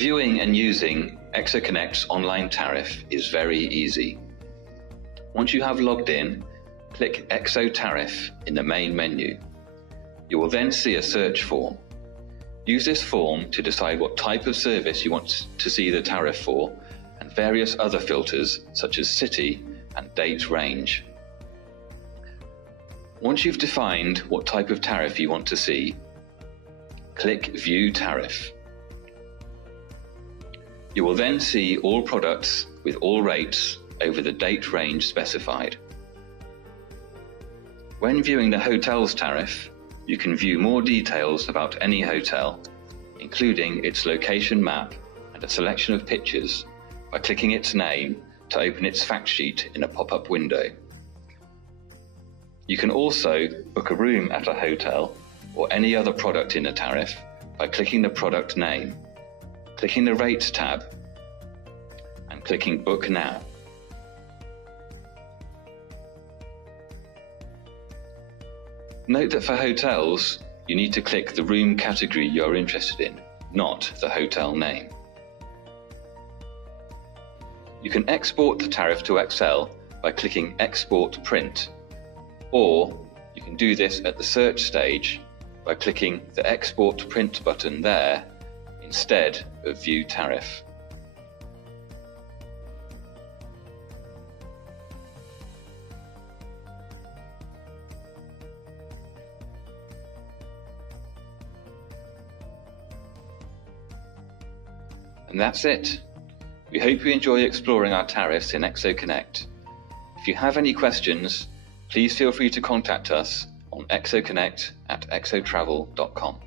Viewing and using EXO Connect's online tariff is very easy. Once you have logged in, click EXO Tariff in the main menu. You will then see a search form. Use this form to decide what type of service you want to see the tariff for, and various other filters such as city and date range. Once you've defined what type of tariff you want to see, click View Tariff. You will then see all products with all rates over the date range specified. When viewing the hotel's tariff, you can view more details about any hotel, including its location map and a selection of pictures, by clicking its name to open its fact sheet in a pop-up window. You can also book a room at a hotel or any other product in a tariff by clicking the product name, clicking the Rates tab, and clicking Book Now. Note that for hotels, you need to click the room category you're interested in, not the hotel name. You can export the tariff to Excel by clicking Export Print, or you can do this at the search stage by clicking the Export Print button there instead of View Tariff. And that's it. We hope you enjoy exploring our tariffs in EXO Connect. If you have any questions, please feel free to contact us on exoconnect@exotravel.com.